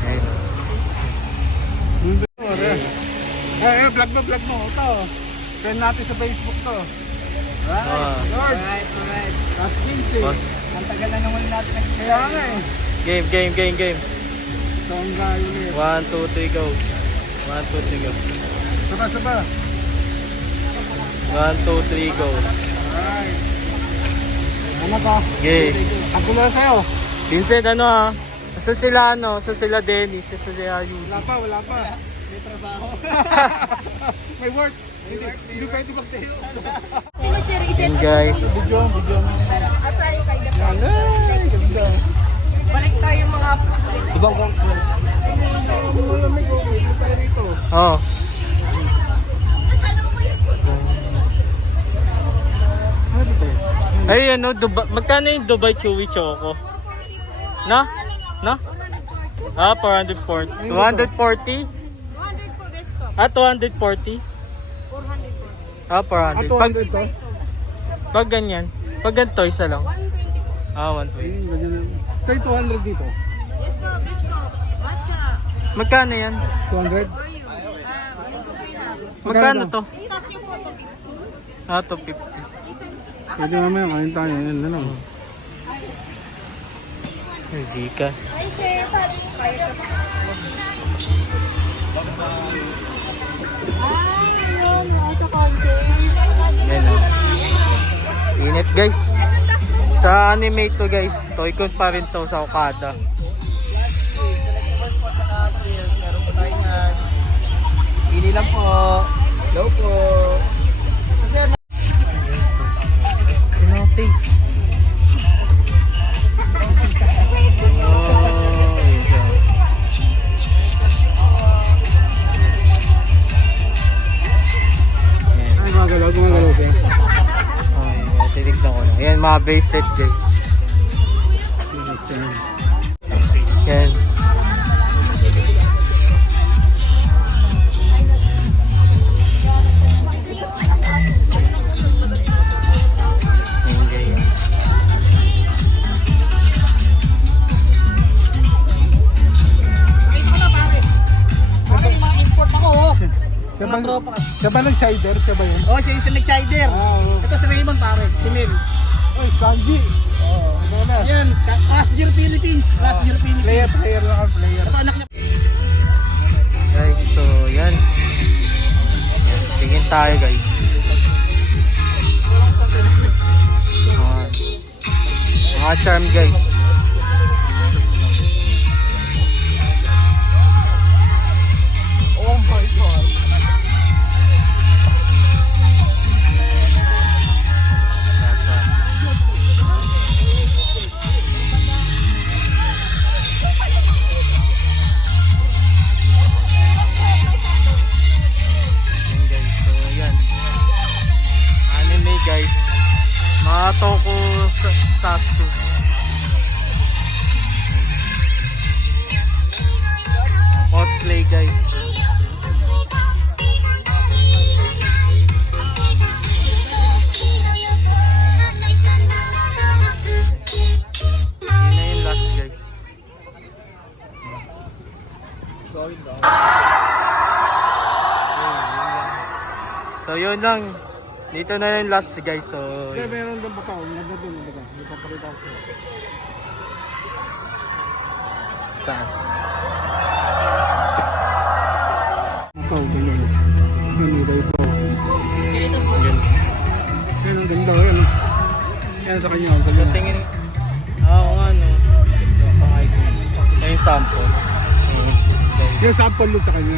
Ayun. Vlog mo. Ito. Send natin sa Facebook to. Ah. George. Alright. Last 15. Boss. Ang tagal na naman natin Kaya nga eh. Game. So, ang gayo ulit. 1, 2, 3, go. 1, 2, 3, go. Saba. 1, 2, 3, go. Alright. Ano ka? Okay. Ako na sa'yo. Vincent, ano ha? Asa sila Dennis, asa sila Yuji. Wala pa. May trabaho. May work. Hindi pwede magtayo. Yun guys. Video. Balik tayo mga Ibang work. Malamig oh. Hindi tayo rito. Oh. Ano dito? Ay ano, magkano yung Dubai Chewy Choco? Na? Ah, 440. 240? 200 po besto. Ah, 240? 400 po. Ah, 400. Pag, 200 to? pag ganyan, pag ganito isa lang. 120 po. Ah, 120. Ganyan na. Kaya 200 dito. Yes po, besto. Matcha. Magkano yan? 200? Oreo. Mango free na. Magkano to? Pistachio po to. Ah, 250. Pwede mamaya kain tayo. Yan na lang. Ay, Gcash. Ay, sir. Kaya ka pa. Ayun. Nasa konti. Yan o. Init guys. Sa anime to guys. Toy-con pa rin to sa Okada. Pili lang po. Hello po. Pinotaste. Oh, isa. Ay, gumagalaw. Ay, titignan ko lang. Yan, mga bracelet guys. Yan. Yan guys. Siya ba, siya ba nag-cider? Siya ba yun? Oh, siya yung nag-chider. Oo. Ito si Raymond pare, si Mel. Oy, Sanji. Ano na? Yan, last year Philippines. Last year Philippines. Player lang ang player. Ito anak niya. Guys, so yan. Yan. Tingin tayo guys. Mga charm guys. Oh my God. Yan guys, so yan. Anime guys. Mga tokusatsu. Cosplay guys. Yun na yung last guys. So yun lang. Dito na yung last guys. So Hindi, meron doon pa tao. Nandun doon. Hindi papakita ko. saan? Ito, ganyan. Ganito ito. Yun. Yan ang ganda. Yan. Yan sa kanya. Ang ganda. Tingin. Oo nga no. Ito pang ID. Ito yung sample. Yung sample look sa kanya.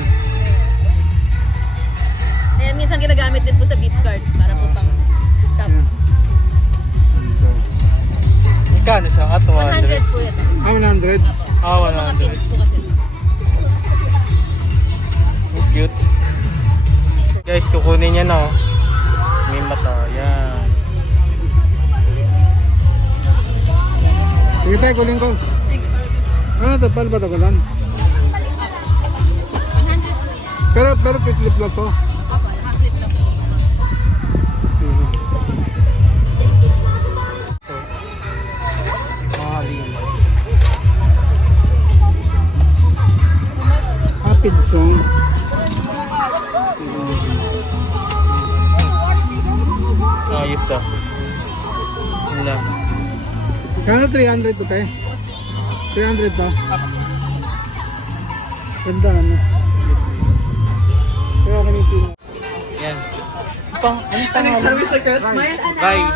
Kaya minsan ginagamit din po sa beat card para po pang top. Ito. Magkano siya? 100 po ito. 100. Mga 100. pins po kasi. Oh, cute. Guys, kukunin niya na oh. May mata. Yan. Sige tayo, kunin ko. Ano ito? Paano ba ito galan? Pero pitlip lang to. Mga lima. Rapid song. Ayos ah. Yun lang. Kano 300 to te? 300 to? Ganda ano? Kaya kami pino. Yan. Anong pangalan? sa girl? Smile, anak. Bye.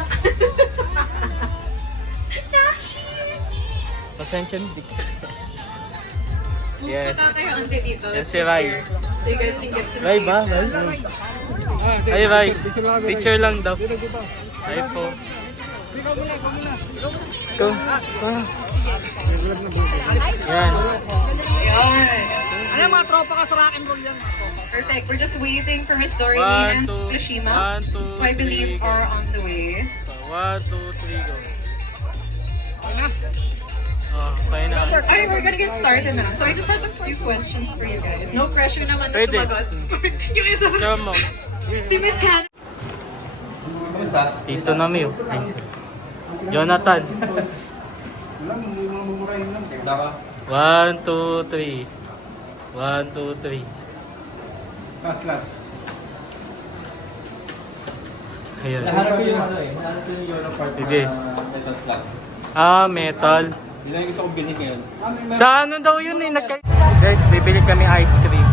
Pasensya na di. Yes. Tatay ang auntie dito. Yan si Rai. So you guys can get to Rai ba? Ay, Rai. Picture lang daw. Dito, dito. Ay po. Ikaw muna. Ito. Yan. Ano mga tropa ka sa rock and roll yan? Perfect. We're just waiting for Miss Doreen One, and two, Hiroshima, 1, 2, who I believe 3, are on the way. So, 1, 2, 3, go. Oh, kaya na. Alright, we're gonna get started now. So I just have a few questions for you guys. No pressure naman na Pwede. sumagot. Yung isa, Show mo. si Miss Can. Tito na Mio. Jonathan. 1, 2, 3. 1, 2, 3. Last. Ayun. Nahanap ko yung ano eh. Nahanap ko yung Euro part Sige. na metal slug. Metal. Yun lang yung gusto kong bilhin ngayon. Sa ano daw yun eh? Guys, bibili kami ice cream.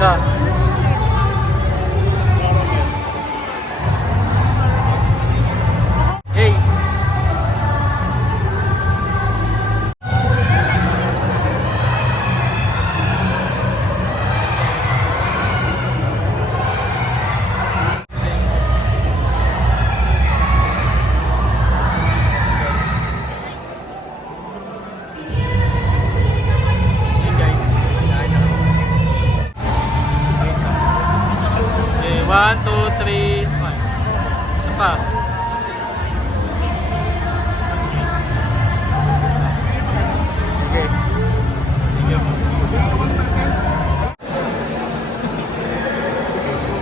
Da. Hey. Hey guys. 2, 3, smile. Ito pa. Okay. Sige po.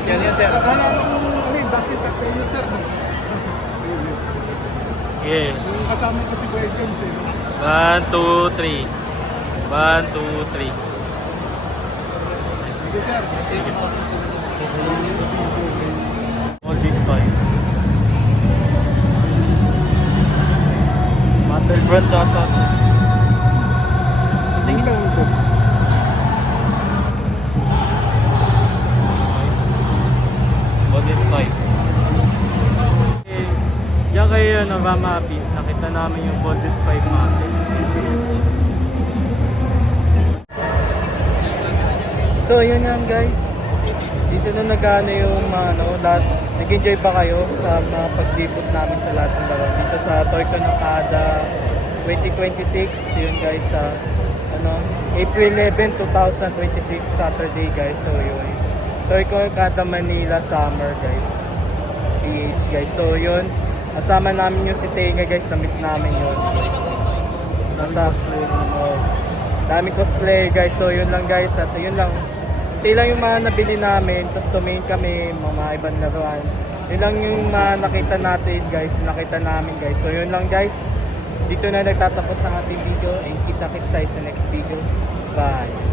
Yan yan, sir. Ano yung bakit at kayo, sir? Okay. Yung kasama ko si Kuya James, eh. 1, 2, 3. 1, 2, 3. Sige, sir. Sige po. All this coin. Battlefront data. Tingin lang ito. All this coin. Diyan kayo na Mama Apis. Nakita namin yung Baldus 5 natin. So yun yan guys. Dito na nagana yung lahat. Nag-enjoy ba kayo sa mga paglipot namin sa lahat ng laro? Dito sa Toycon Nakada 2026. Yun guys sa April 11, 2026 Saturday guys. So yun. Toycon Nakada Manila Summer guys. PH guys. So yun. Kasama namin yung si Tenga guys. Na-meet namin yun guys. Daming cosplay guys. So yun lang guys. At yun lang. Ito lang yung mga nabili namin, tapos tumingin kami, mga ibang laruan. Yun lang yung nakita natin guys, nakita namin guys. So yun lang guys, dito na nagtatapos ang ating video and kita-kits tayo sa next video. Bye!